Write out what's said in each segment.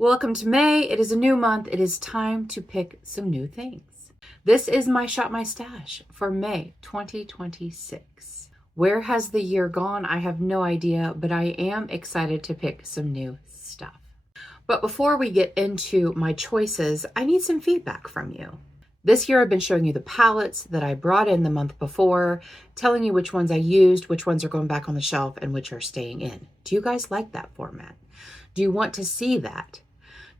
Welcome to May. It is a new month. It is time to pick some new things. This is my Shop My Stash for May 2026. Where has the year gone? I have no idea, but I am excited to pick some new stuff. But before we get into my choices, I need some feedback from you. This year I've been showing you the palettes that I brought in the month before, telling you which ones I used, which ones are going back on the shelf, and which are staying in. Do you guys like that format? Do you want to see that?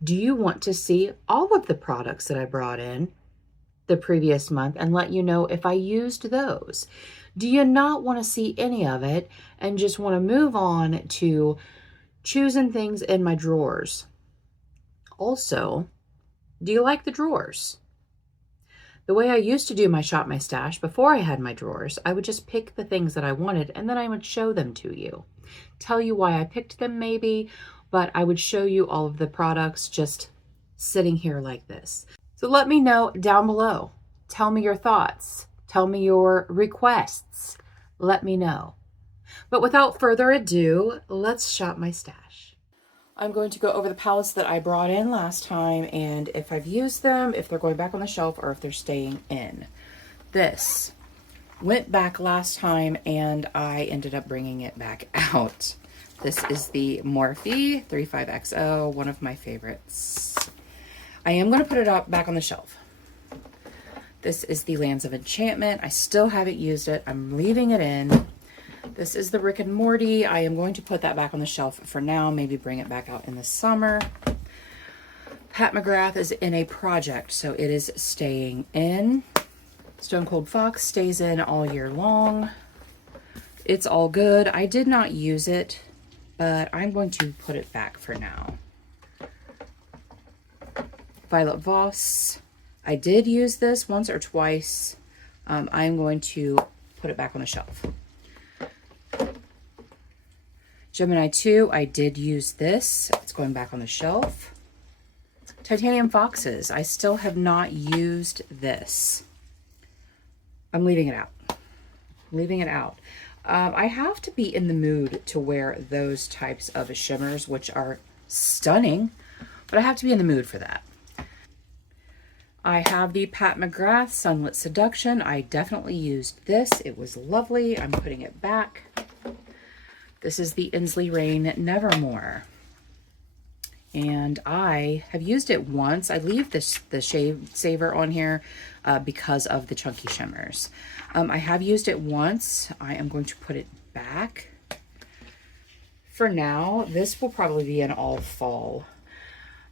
Do you want to see all of the products that I brought in the previous month and let you know if I used those? Do you not want to see any of it and just want to move on to choosing things in my drawers? Also, do you like the drawers? The way I used to do my Shop My Stash before I had my drawers, I would just pick the things that I wanted and then I would show them to you. Tell you why I picked them maybe, but I would show you all of the products just sitting here like this. So let me know down below. Tell me your thoughts. Tell me your requests. Let me know. But without further ado, let's shop my stash. I'm going to go over the palettes that I brought in last time and if I've used them, if they're going back on the shelf, or if they're staying in. This went back last time and I ended up bringing it back out. This is the Morphe 35XO, one of my favorites. I am going to put it up back on the shelf. This is the Lands of Enchantment. I still haven't used it. I'm leaving it in. This is the Rick and Morty. I am going to put that back on the shelf for now, maybe bring it back out in the summer. Pat McGrath is in a project, so it is staying in. Stone Cold Fox stays in all year long. It's all good. I did not use it, but I'm going to put it back for now. Violet Voss. I did use this once or twice. I'm going to put it back on the shelf. Gemini 2, I did use this. It's going back on the shelf. Titanium Foxes. I still have not used this. I'm leaving it out. Leaving it out. I have to be in the mood to wear those types of shimmers, which are stunning, but I have to be in the mood for that. I have the Pat McGrath Sunlit Seduction. I definitely used this. It was lovely. I'm putting it back. This is the Inslee Rain Nevermore. And I have used it once. I leave the Shave Saver on here because of the chunky shimmers. I have used it once. I am going to put it back. For now, this will probably be an all fall.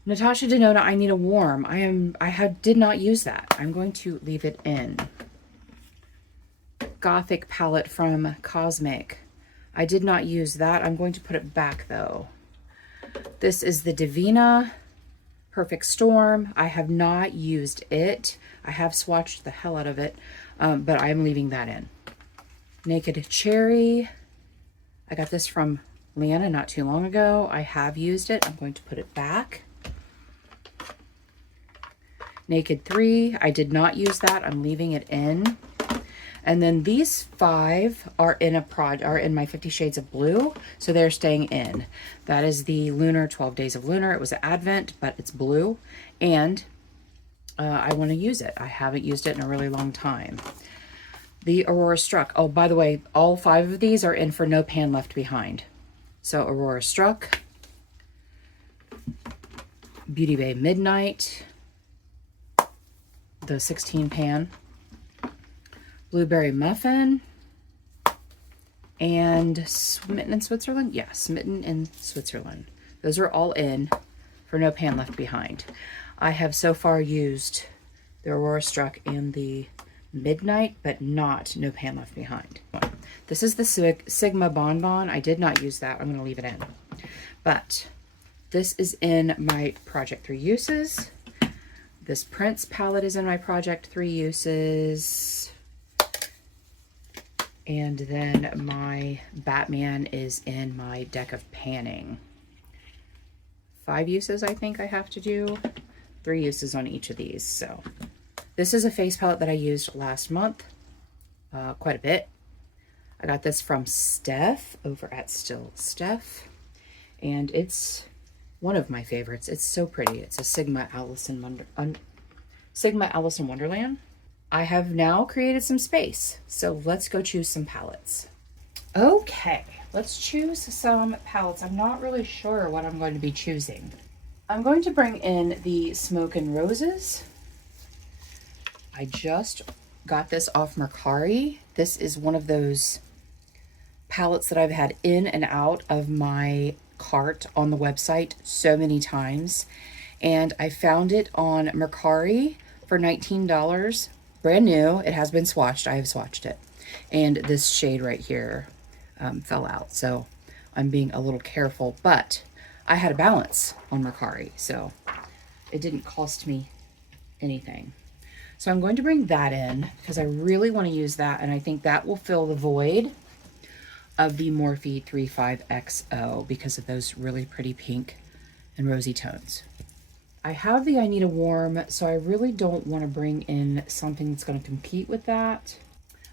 Natasha Denona, I Need a Warm. Did not use that. I'm going to leave it in. Gothic palette from Cosmic. I did not use that. I'm going to put it back though. This is the Devinah Perfect Storm. I have not used it. I have swatched the hell out of it, but I'm leaving that in. Naked Cherry. I got this from Leanna not too long ago. I have used it. I'm going to put it back. Naked 3. I did not use that. I'm leaving it in. And then these 5 are in my 50 Shades of Blue, so they're staying in. That is the Lunar 12 Days of Lunar. It was an Advent, but it's blue, and I want to use it. I haven't used it in a really long time. The Aurora Struck. Oh, by the way, all 5 of these are in for no pan left behind. So Aurora Struck, Beauty Bay Midnight, the 16 pan, Blueberry Muffin, and Smitten in Switzerland. Yeah, Smitten in Switzerland. Those are all in for no pan left behind. I have so far used the Aurora Struck and the Midnight, but not no pan left behind. This is the Sigma Bonbon. I did not use that. I'm going to leave it in. But this is in my Project 3 Uses. This Prince palette is in my Project 3 Uses. And then my Batman is in my deck of panning. 5 uses I think I have to do. 3 uses on each of these. So this is a face palette that I used last month quite a bit. I got this from Steph over at Still Steph. And it's one of my favorites. It's so pretty. It's a Sigma Alice in Wonderland. I have now created some space, so let's go choose some palettes. Okay, let's choose some palettes. I'm not really sure what I'm going to be choosing. I'm going to bring in the Smoke and Roses. I just got this off Mercari. This is one of those palettes that I've had in and out of my cart on the website so many times. And I found it on Mercari for $19. Brand new. It has been swatched. I have swatched it. And this shade right here fell out. So I'm being a little careful. But I had a balance on Mercari. So it didn't cost me anything. So I'm going to bring that in because I really want to use that. And I think that will fill the void of the Morphe 35XO because of those really pretty pink and rosy tones. I have the I Need a Warm, so I really don't want to bring in something that's going to compete with that.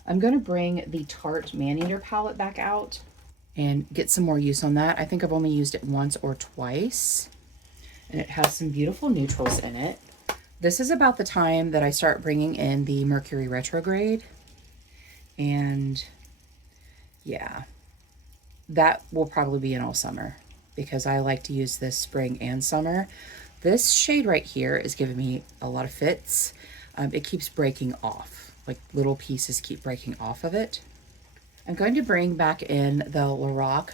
I'm going to bring the Tarte Maneater palette back out and get some more use on that. I think I've only used it once or twice, and it has some beautiful neutrals in it. This is about the time that I start bringing in the Mercury retrograde, and yeah, that will probably be in all summer because I like to use this spring and summer. This shade right here is giving me a lot of fits. It keeps breaking off, like little pieces keep breaking off of it. I'm going to bring back in the Lorac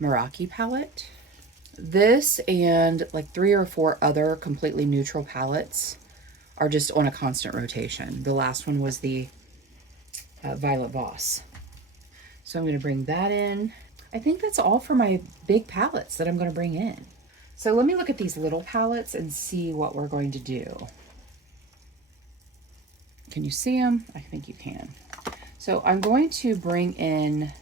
Meraki palette. This and like 3 or 4 other completely neutral palettes are just on a constant rotation. The last one was the Violet Voss. So I'm going to bring that in. I think that's all for my big palettes that I'm going to bring in. So let me look at these little palettes and see what we're going to do. Can you see them? I think you can. So I'm going to bring in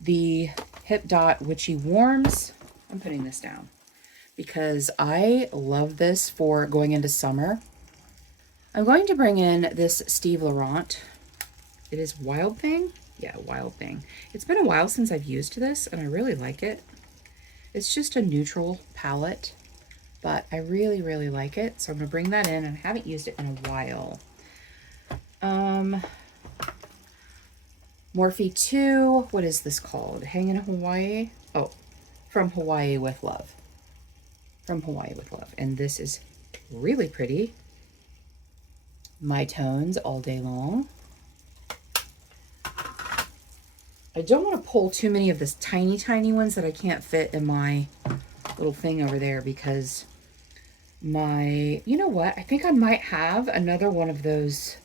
the Hip Dot Witchy Warms. I'm putting this down because I love this for going into summer. I'm going to bring in this Steve Laurent. It is Wild Thing. Yeah, Wild Thing. It's been a while since I've used this, and I really like it. It's just a neutral palette, but I really, really like it. So I'm going to bring that in, and I haven't used it in a while. Morphe 2, what is this called? Hang in Hawaii? Oh, From Hawaii with Love. From Hawaii with Love. And this is really pretty. My tones all day long. I don't want to pull too many of this tiny, tiny ones that I can't fit in my little thing over there because you know what? I think I might have another one of those.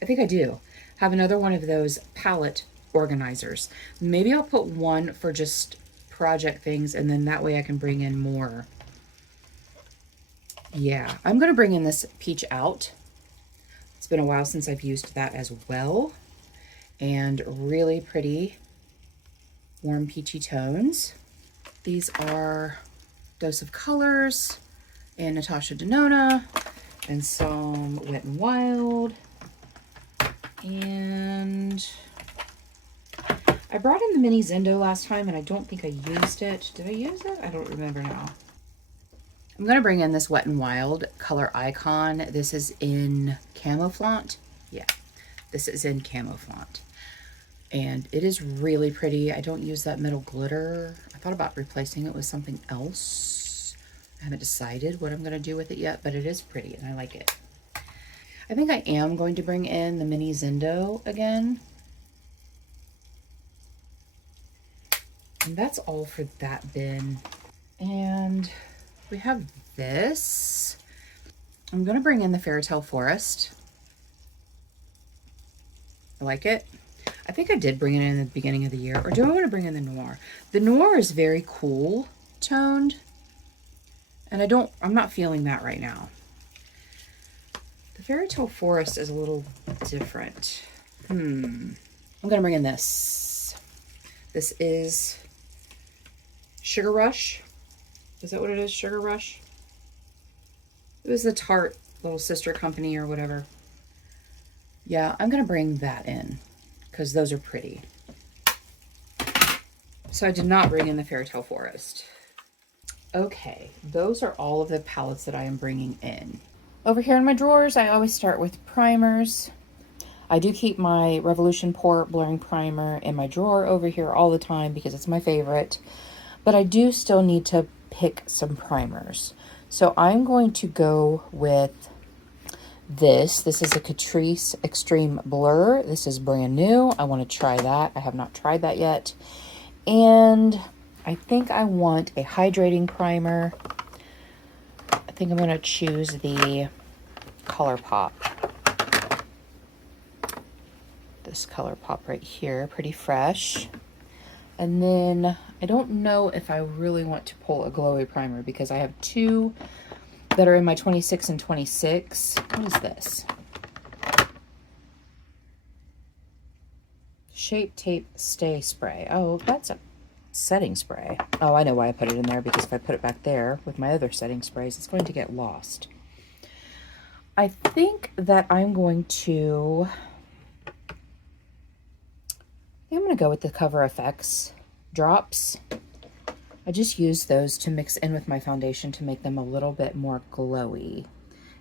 I think I do have another one of those palette organizers. Maybe I'll put one for just project things, and then that way I can bring in more. Yeah, I'm going to bring in this Peach Out. It's been a while since I've used that as well. And really pretty warm peachy tones. These are Dose of Colors and Natasha Denona and some Wet n Wild. And I brought in the mini Zendo last time and I don't think I used it. Did I use it? I don't remember now. I'm going to bring in this Wet n Wild Color Icon. This is in Camouflaunt. Yeah, this is in Camouflaunt. And it is really pretty. I don't use that metal glitter. I thought about replacing it with something else. I haven't decided what I'm going to do with it yet, but it is pretty and I like it. I think I am going to bring in the mini Zendo again. And that's all for that bin. And we have this. I'm going to bring in the Fairytale Forest. I like it. I think I did bring it in the beginning of the year. Or do I want to bring in the Noir? The Noir is very cool toned. And I'm not feeling that right now. The Fairytale Forest is a little different. I'm going to bring in this. This is Sugar Rush. Is that what it is? Sugar Rush? It was the Tarte little sister company or whatever. Yeah, I'm going to bring that in because those are pretty. So I did not bring in the Fairytale Forest. Okay, those are all of the palettes that I am bringing in. Over here in my drawers, I always start with primers. I do keep my Revolution Pore Blurring Primer in my drawer over here all the time because it's my favorite. But I do still need to pick some primers. So I'm going to go with this. This is a Catrice Extreme Blur. This is brand new. I want to try that. I have not tried that yet. And I think I want a hydrating primer. I think I'm going to choose the ColourPop. This ColourPop right here, pretty fresh. And then I don't know if I really want to pull a glowy primer because I have two that are in my 26 and 26. What is this? Shape Tape Stay Spray. Oh, that's a setting spray. Oh, I know why I put it in there, because if I put it back there with my other setting sprays, it's going to get lost. I think that I'm going to go with the Cover FX drops. I just use those to mix in with my foundation to make them a little bit more glowy.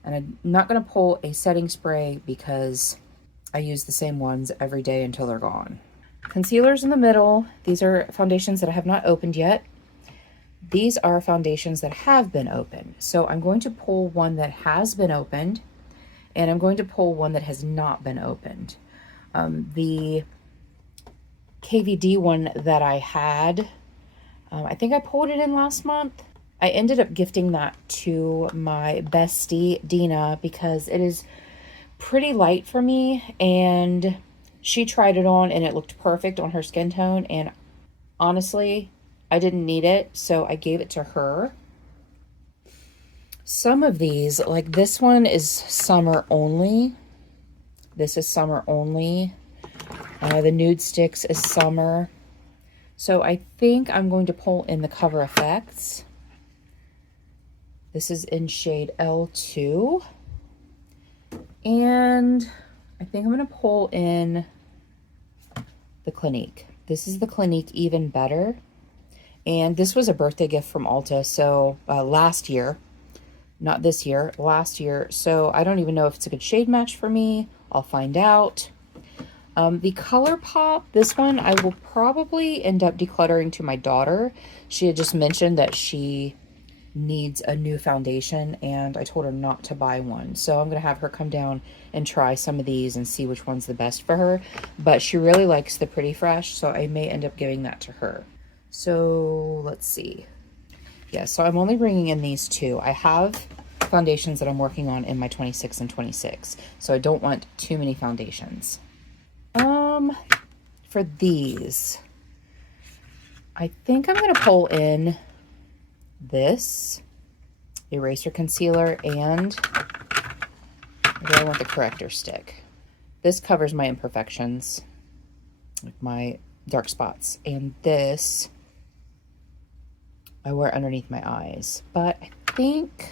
And I'm not going to pull a setting spray because I use the same ones every day until they're gone. Concealers in the middle. These are foundations that I have not opened yet. These are foundations that have been opened. So I'm going to pull one that has been opened, and I'm going to pull one that has not been opened. The KVD one that I had, I think I pulled it in last month. I ended up gifting that to my bestie, Dina, because it is pretty light for me, and she tried it on and it looked perfect on her skin tone, and honestly, I didn't need it, so I gave it to her. Some of these, like this one is summer only. This is summer only. The Nude Sticks is summer. So I think I'm going to pull in the Cover FX. This is in shade L2. And I think I'm going to pull in the Clinique. This is the Clinique Even Better. And this was a birthday gift from Ulta, so last year. Not this year, last year. So I don't even know if it's a good shade match for me. I'll find out. The ColourPop, this one I will probably end up decluttering to my daughter. She had just mentioned that she needs a new foundation, and I told her not to buy one. So I'm going to have her come down and try some of these and see which one's the best for her. But she really likes the Pretty Fresh, so I may end up giving that to her. So let's see. Yeah, so I'm only bringing in these two. I have foundations that I'm working on in my 26 and 26, so I don't want too many foundations. For these, I think I'm going to pull in this eraser concealer, and do I want the corrector stick? This covers my imperfections, like my dark spots, and this I wear underneath my eyes. But I think,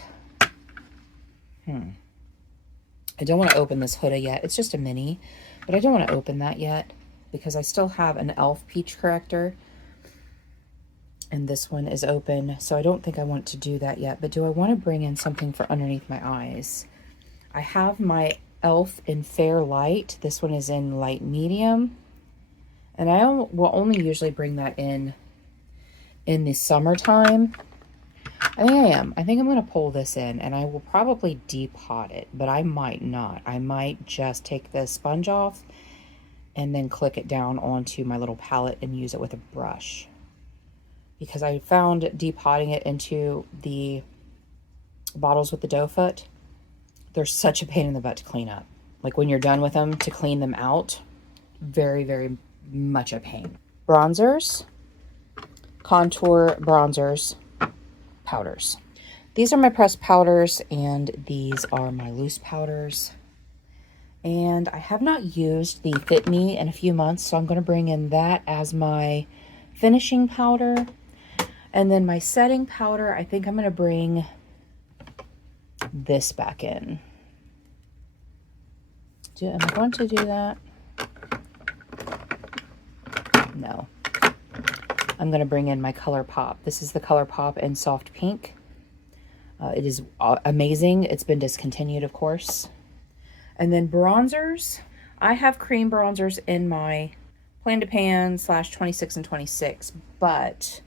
I don't want to open this Huda yet. It's just a mini, but I don't want to open that yet because I still have an e.l.f. peach corrector, and this one is open, so I don't think I want to do that yet. But do I want to bring in something for underneath my eyes? I have my e.l.f. in Fair Light. This one is in light medium, and I will only usually bring that in the summertime. I think I am. I think I'm going to pull this in, and I will probably depot it, but I might not. I might just take the sponge off and then click it down onto my little palette and use it with a brush. Because I found depotting it into the bottles with the doe foot, they're such a pain in the butt to clean up. Like when you're done with them, to clean them out, very, very much a pain. Bronzers, contour bronzers, powders. These are my pressed powders, and these are my loose powders. And I have not used the Fit Me in a few months, so I'm going to bring in that as my finishing powder. And then my setting powder, I think I'm going to bring this back in. Am I going to do that? No. I'm going to bring in my ColourPop. This is the ColourPop in Soft Pink. It is amazing. It's been discontinued, of course. And then bronzers. I have cream bronzers in my Plan to Pan / 26 and 26, but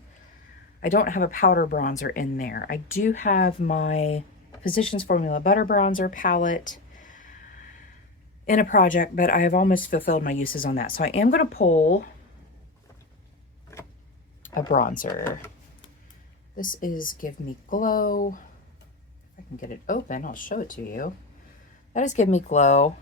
I don't have a powder bronzer in there. I do have my Physicians Formula Butter Bronzer palette in a project, but I have almost fulfilled my uses on that. So I am going to pull a bronzer. This is Give Me Glow. If I can get it open, I'll show it to you. That is Give Me Glow.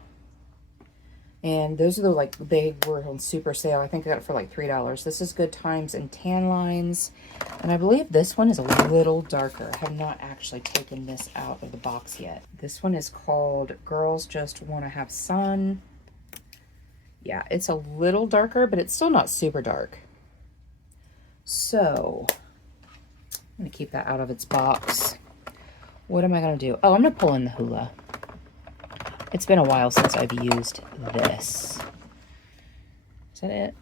And those are the, like, they were on super sale. I think I got it for like $3. This is Good Times and Tan Lines. And I believe this one is a little darker. I have not actually taken this out of the box yet. This one is called Girls Just Want to Have Sun. Yeah, it's a little darker, but it's still not super dark. So, I'm going to keep that out of its box. What am I going to do? Oh, I'm going to pull in the Hoola. It's been a while since I've used this. Is that it?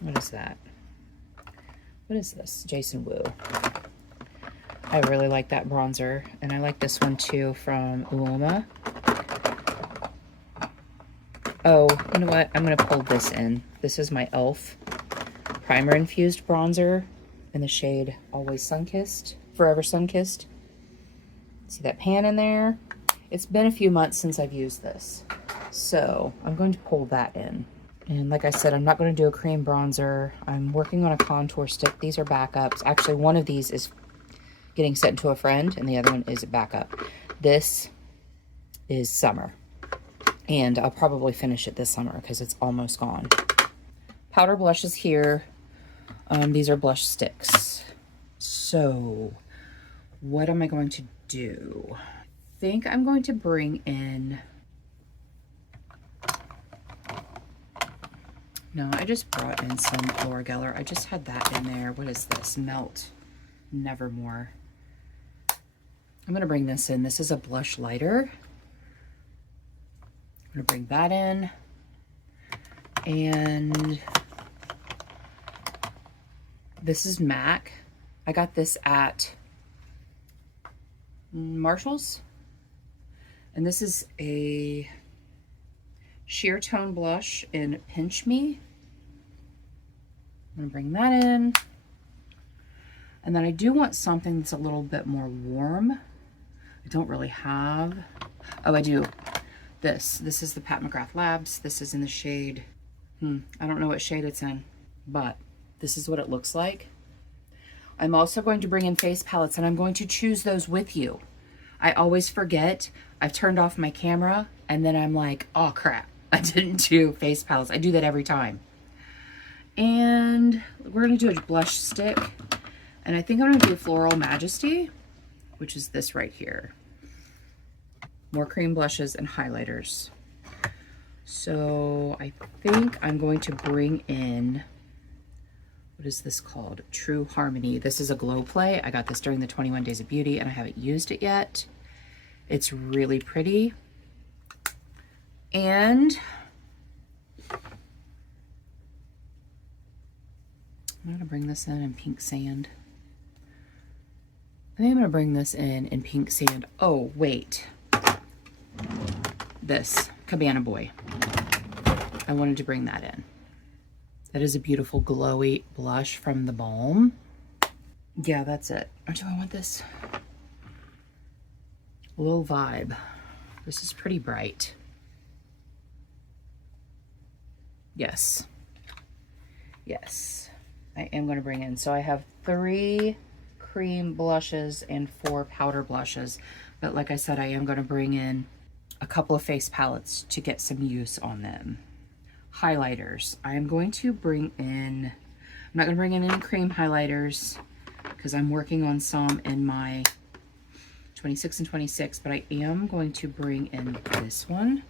What is that? What is this? Jason Wu. I really like that bronzer. And I like this one too from Uoma. Oh, you know what? I'm going to pull this in. This is my e.l.f. Primer Infused Bronzer in the shade Always Sunkissed. Forever Sunkissed. See that pan in there? It's been a few months since I've used this. So I'm going to pull that in. And like I said, I'm not going to do a cream bronzer. I'm working on a contour stick. These are backups. Actually, one of these is getting sent to a friend and the other one is a backup. This is summer. And I'll probably finish it this summer because it's almost gone. Powder blushes here. These are blush sticks. So what am I going to do? I think I'm going to bring in, no, I just brought in some Laura Geller. I just had that in there. What is this? Melt Nevermore. I'm going to bring this in. This is a blush lighter. I'm going to bring that in. And this is MAC. I got this at Marshall's. And this is a sheer tone blush in Pinch Me. I'm going to bring that in. And then I do want something that's a little bit more warm. I don't really have. Oh, I do. This is the Pat McGrath Labs. This is in the shade, I don't know what shade it's in, but this is what it looks like. I'm also going to bring in face palettes, and I'm going to choose those with you. I always forget. I've turned off my camera, and then I'm like, oh crap, I didn't do face palettes. I do that every time. And we're going to do a blush stick, and I think I'm going to do Floral Majesty, which is this right here. More cream blushes and highlighters. So I think I'm going to bring in, what is this called? True Harmony. This is a glow play. I got this during the 21 Days of Beauty and I haven't used it yet. It's really pretty. And I'm going to bring this in Pink Sand. I think I'm going to bring this in Pink Sand. Oh, wait. This Cabana Boy. I wanted to bring that in. That is a beautiful glowy blush from the Balm. Yeah, that's it. Or do I want this? Low Vibe. This is pretty bright. Yes. Yes. I am going to bring in. So I have 3 cream blushes and 4 powder blushes. But like I said, I am going to bring in a couple of face palettes to get some use on them. Highlighters. I am going to bring in, I'm not going to bring in any cream highlighters because I'm working on some in my 26 and 26, but I am going to bring in this one.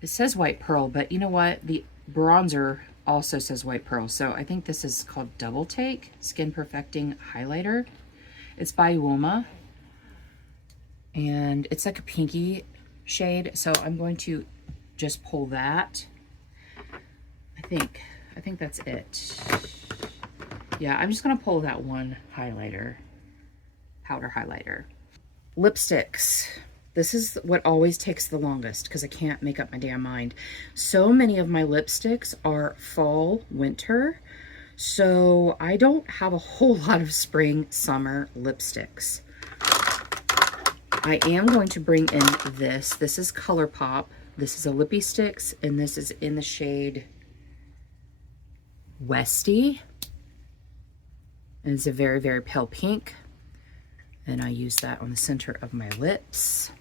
It says White Pearl, but you know what? The bronzer also says White Pearl, so I think this is called Double Take Skin Perfecting Highlighter. It's by Uoma, and it's like a pinky shade, so I'm going to just pull that. I think that's it. Yeah, I'm just going to pull that one highlighter, powder highlighter. Lipsticks. This is what always takes the longest because I can't make up my damn mind. So many of my lipsticks are fall, winter. So I don't have a whole lot of spring, summer lipsticks. I am going to bring in this. This is ColourPop. This is a Lippy Sticks, and this is in the shade Westy. And it's a very, very pale pink. And I use that on the center of my lips.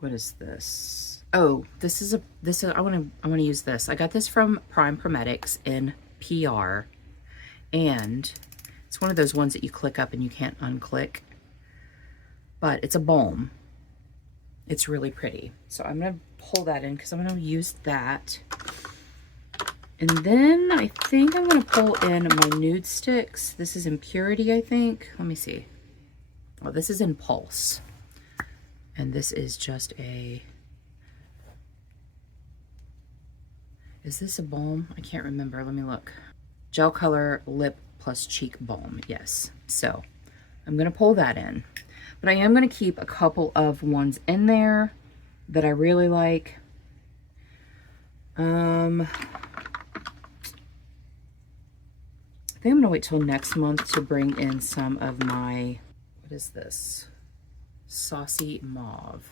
What is this? Oh, I want to use this. I got this from Prime Cosmetics in PR, and it's one of those ones that you click up and you can't unclick. But it's a balm. It's really pretty. So I'm going to pull that in because I'm going to use that. And then I think I'm going to pull in my nude sticks. This is in Purity, I think. Let me see. Oh, this is in Pulse. And this is just a... Is this a balm? I can't remember. Let me look. Gel Color Lip Plus Cheek Balm. Yes. So I'm going to pull that in. But I am going to keep a couple of ones in there that I really like. I think I'm going to wait till next month to bring in some of my, what is this? Saucy Mauve.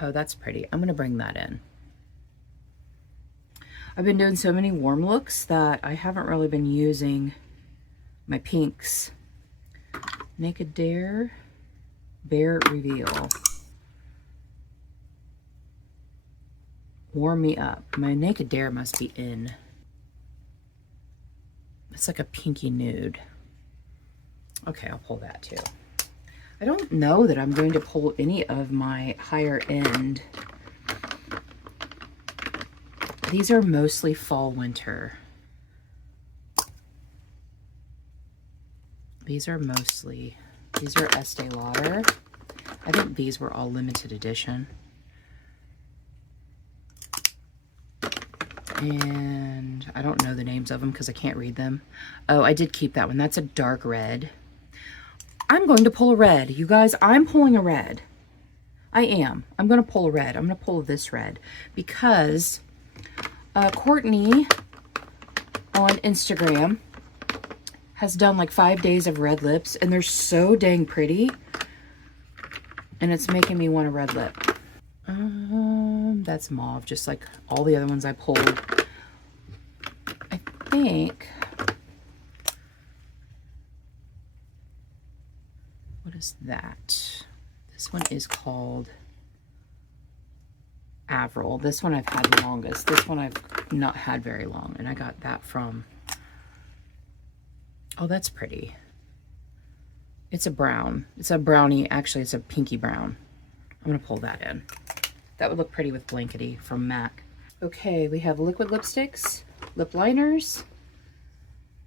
Oh, that's pretty. I'm going to bring that in. I've been doing so many warm looks that I haven't really been using my pinks. Naked Dare Bare Reveal. Warm Me Up. My Naked Dare must be in. It's like a pinky nude. Okay, I'll pull that too. I don't know that I'm going to pull any of my higher end. These are mostly fall, winter. These are Estee Lauder. I think these were all limited edition. And I don't know the names of them because I can't read them. Oh, I did keep that one. That's a dark red. I'm going to pull a red. You guys, I'm pulling a red. I am. I'm going to pull a red. I'm going to pull this red because Courtney on Instagram has done like 5 days of red lips, and they're so dang pretty. And it's making me want a red lip. That's mauve, just like all the other ones I pulled. I think... What is that? This one is called Avril. This one I've had the longest. This one I've not had very long, and I got that from... Oh, that's pretty. It's a brown. It's a brownie. Actually, it's a pinky brown. I'm going to pull that in. That would look pretty with Blankety from MAC. Okay, we have liquid lipsticks, lip liners,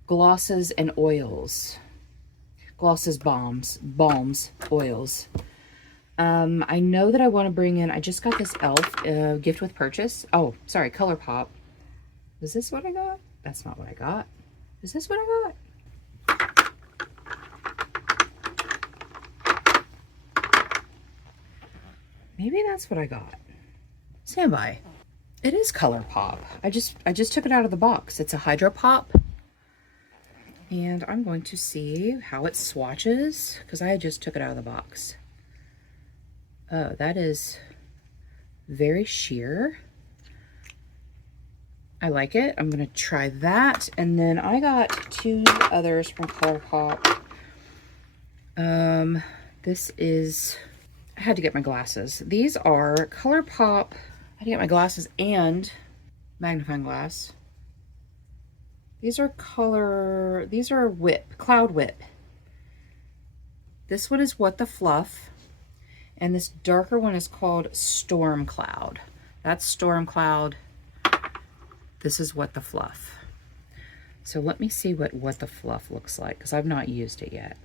glosses, and oils. Glosses, balms, oils. I know that I want to bring in, I just got this e.l.f. Gift with purchase. Oh, sorry, ColourPop. Is this what I got? That's not what I got. Is this what I got? Maybe that's what I got. Stand by. It is ColourPop. I just took it out of the box. It's a Hydro Pop. And I'm going to see how it swatches because I just took it out of the box. Oh, that is very sheer. I like it. I'm going to try that. And then I got 2 others from ColourPop. This is... I had to get my glasses. These are ColourPop. I had to get my glasses and magnifying glass. These are Cloud Whip. This one is What the Fluff. And this darker one is called Storm Cloud. That's Storm Cloud. This is What the Fluff. So let me see what the Fluff looks like because I've not used it yet.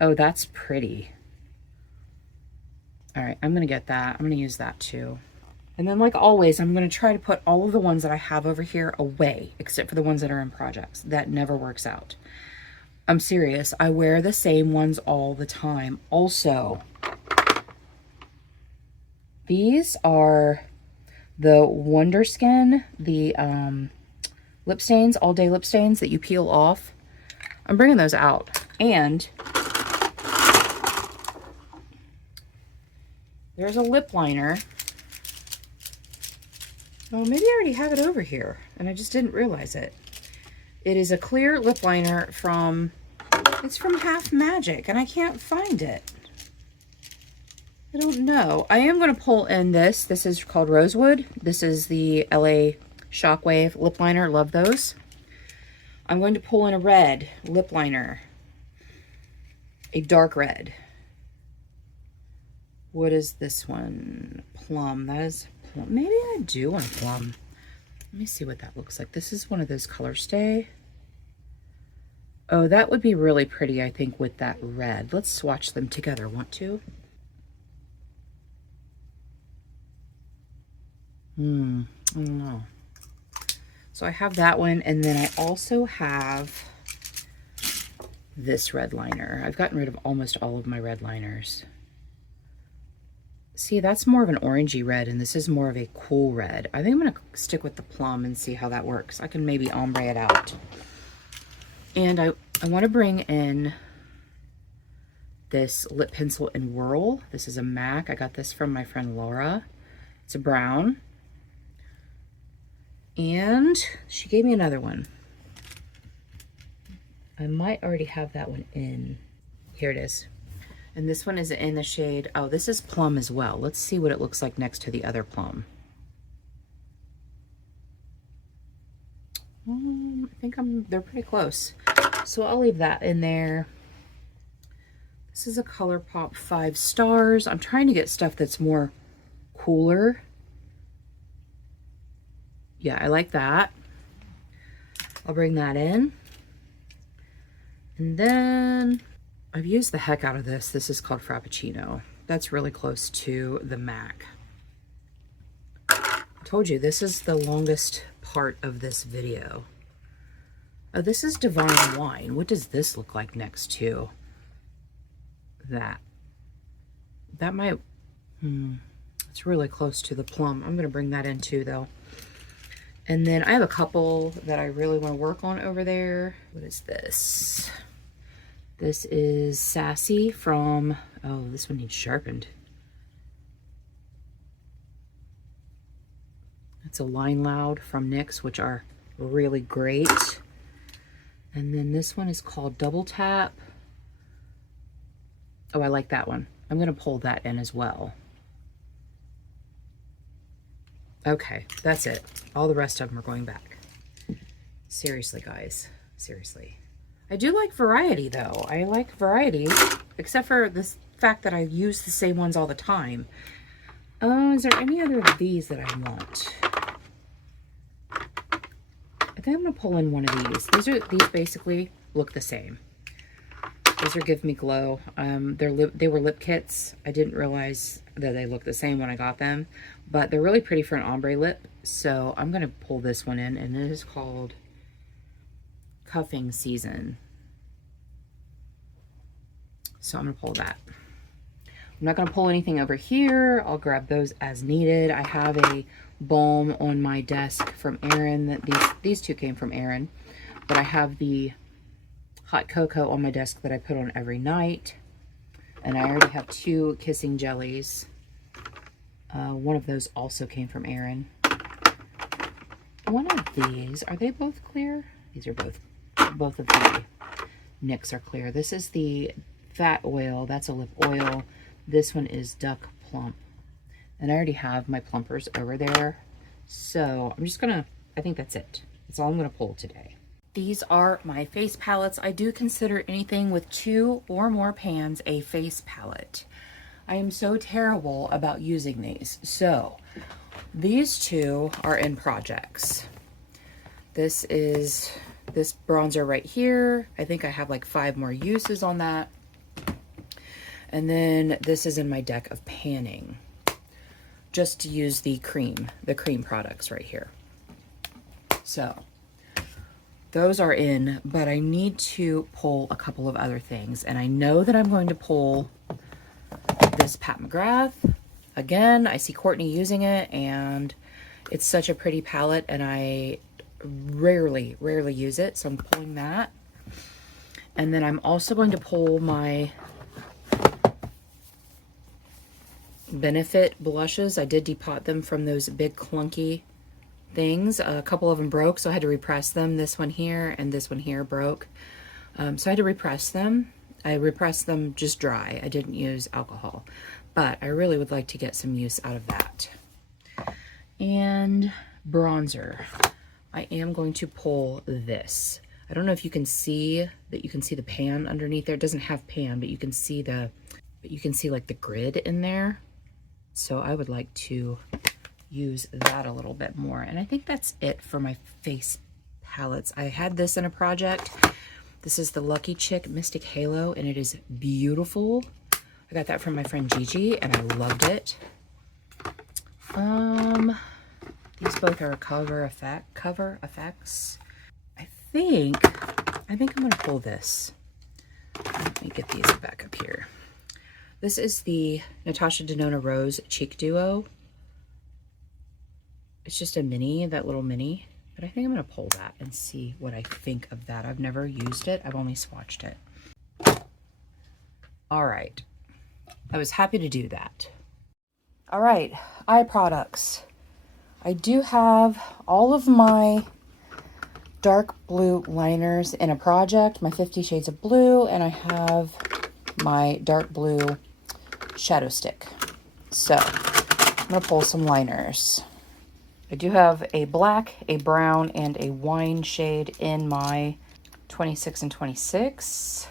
Oh, that's pretty. All right, I'm going to get that. I'm going to use that too. And then like always, I'm going to try to put all of the ones that I have over here away, except for the ones that are in projects. That never works out. I'm serious. I wear the same ones all the time. Also, these are the Wonder Skin, the lip stains, all day lip stains that you peel off. I'm bringing those out. And there's a lip liner. Oh, maybe I already have it over here and I just didn't realize it. It is a clear lip liner from, it's from Half Magic and I can't find it. I don't know. I am going to pull in this. This is called Rosewood. This is the LA Shockwave lip liner. Love those. I'm going to pull in a red lip liner. A dark red. What is this one? Plum. That is plum. Maybe I do want a plum. Let me see what that looks like. This is one of those Color Stay. Oh, that would be really pretty, I think, with that red. Let's swatch them together. Want to? I don't know. So I have that one, and then I also have this red liner. I've gotten rid of almost all of my red liners. See, that's more of an orangey red, and this is more of a cool red. I think I'm going to stick with the plum and see how that works. I can maybe ombre it out. And I want to bring in this lip pencil in Whirl. This is a MAC. I got this from my friend Laura. It's a brown. And she gave me another one. I might already have that one in. Here it is. And this one is in the shade, oh, this is plum as well. Let's see what it looks like next to the other plum. I think they're pretty close. So I'll leave that in there. This is a ColourPop 5 stars. I'm trying to get stuff that's more cooler. Yeah, I like that. I'll bring that in. And then I've used the heck out of this. This is called Frappuccino. That's really close to the MAC. I told you, this is the longest part of this video. Oh, this is Divine Wine. What does this look like next to that? That might, it's really close to the plum. I'm gonna bring that in too though. And then I have a couple that I really want to work on over there. What is this? This is Sassy from, oh, this one needs sharpened. It's a Line Loud from NYX, which are really great. And then this one is called Double Tap. Oh, I like that one. I'm going to pull that in as well. Okay, that's it. All the rest of them are going back. Seriously, guys. Seriously. I do like variety, though. I like variety, except for this fact that I use the same ones all the time. Is there any other of these that I want? I think I'm going to pull in one of these. These basically look the same. These are Give Me Glow. They were lip kits. I didn't realize that they look the same when I got them, but they're really pretty for an ombre lip. So I'm going to pull this one in, and it is called Cuffing Season. So I'm going to pull that. I'm not going to pull anything over here. I'll grab those as needed. I have a balm on my desk from Erin. That these two came from Erin, but I have the hot cocoa on my desk that I put on every night. And I already have 2 kissing jellies. One of those also came from Erin. One of these, are they both clear? These are both of the NYX are clear. This is the Fat Oil. That's a lip oil. This one is Duck Plump. And I already have my plumpers over there. So I'm just gonna, I think that's it. That's all I'm gonna pull today. These are my face palettes. I do consider anything with 2 or more pans a face palette. I am so terrible about using these. So these 2 are in projects. This is this bronzer right here. I think I have like 5 more uses on that. And then this is in my deck of panning. just to use the cream products right here. So those are in, but I need to pull a couple of other things. And I know that I'm going to pull this Pat McGrath. Again, I see Courtney using it, and it's such a pretty palette, and I rarely use it. So I'm pulling that. And then I'm also going to pull my Benefit blushes. I did depot them from those big clunky things. A couple of them broke, so I had to repress them. This one here and this one here broke. So I had to repress them. I repressed them just dry. I didn't use alcohol, but I really would like to get some use out of that. And bronzer. I am going to pull this. I don't know if you can see that. You can see the pan underneath there. It doesn't have pan, but you can see like the grid in there. So I would like to use that a little bit more. And I think that's it for my face palettes. I had this in a project. This is the Lucky Chick Mystic Halo, and it is beautiful. I got that from my friend Gigi, and I loved it. These both are cover effects. I think I'm gonna pull this. Let me get these back up here. This is the Natasha Denona Rose Cheek Duo. It's just a mini, that little mini, but I think I'm gonna pull that and see what I think of that. I've never used it, I've only swatched it. All right, I was happy to do that. All right, eye products. I do have all of my dark blue liners in a project, my 50 Shades of Blue, and I have my dark blue shadow stick. So I'm gonna pull some liners. I do have a black, a brown, and a wine shade in my 26 and 26.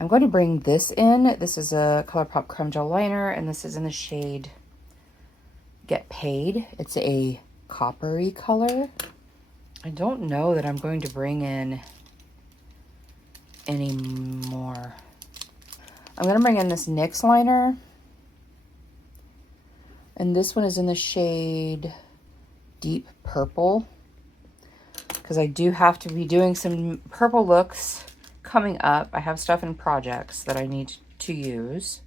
I'm going to bring this in. This is a ColourPop Creme Gel liner, and this is in the shade Get Paid. It's a coppery color. I don't know that I'm going to bring in any more. I'm going to bring in this NYX liner. And this one is in the shade Deep Purple, because I do have to be doing some purple looks coming up. I have stuff in projects that I need to use.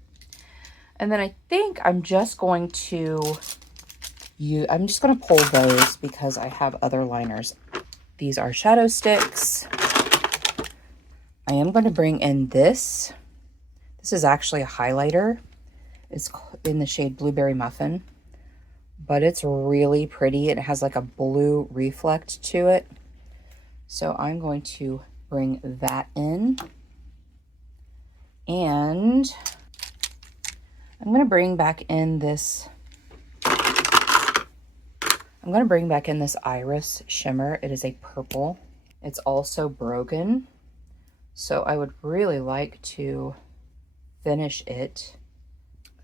And then I think I'm just going to pull those because I have other liners. These are shadow sticks. I am going to bring in this. This is actually a highlighter. It's in the shade Blueberry Muffin, but it's really pretty. It has like a blue reflect to it. So I'm going to bring that in. And I'm going to bring back in this Iris shimmer. It is a purple. It's also broken. So I would really like to finish it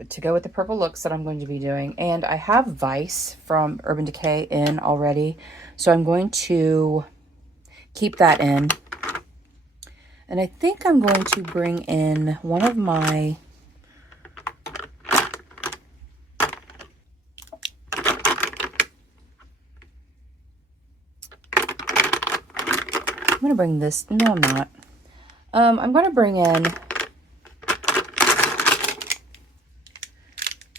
to go with the purple looks that I'm going to be doing. And I have Vice from Urban Decay in already, so I'm going to keep that in. And I think I'm going to bring in one of my I'm going to bring this. No, I'm not. I'm going to bring in,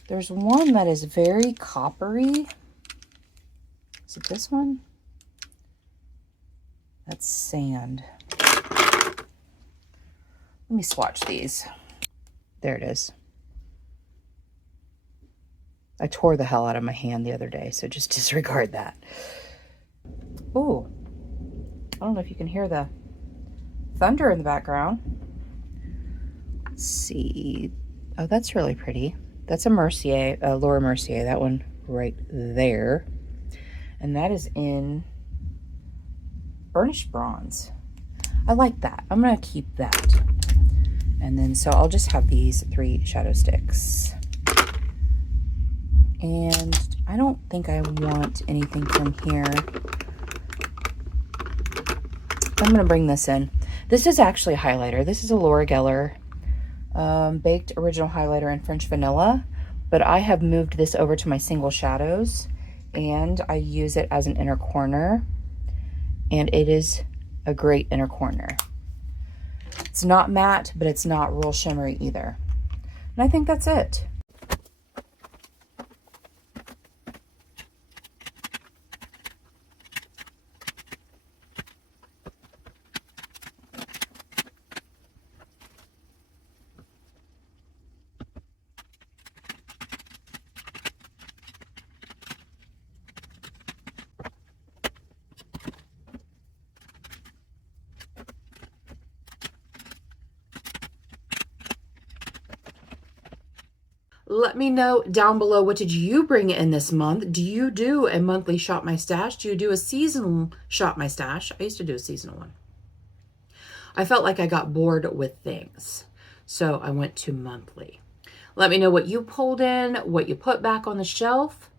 there's one that is very coppery. Is it this one? That's Sand. Let me swatch these. There it is. I tore the hell out of my hand the other day, so just disregard that. Ooh. I don't know if you can hear the thunder in the background. Let's see. Oh, that's really pretty. That's a Mercier, Laura Mercier, that one right there. And that is in Burnished Bronze. I like that. I'm going to keep that. And then, so I'll just have these 3 shadow sticks. And I don't think I want anything from here. I'm going to bring this in. This is actually a highlighter. This is a Laura Geller Baked Original Highlighter in French Vanilla, but I have moved this over to my single shadows, and I use it as an inner corner, and it is a great inner corner. It's not matte, but it's not real shimmery either. And I think that's it. Let me know down below, what did you bring in this month? Do you do a monthly Shop My Stash? Do you do a seasonal Shop My Stash? I used to do a seasonal one. I felt like I got bored with things, so I went to monthly. Let me know what you pulled in, what you put back on the shelf.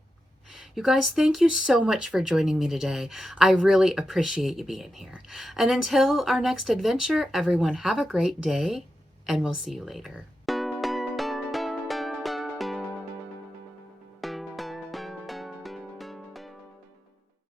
You guys, thank you so much for joining me today. I really appreciate you being here. And until our next adventure, everyone have a great day, and we'll see you later.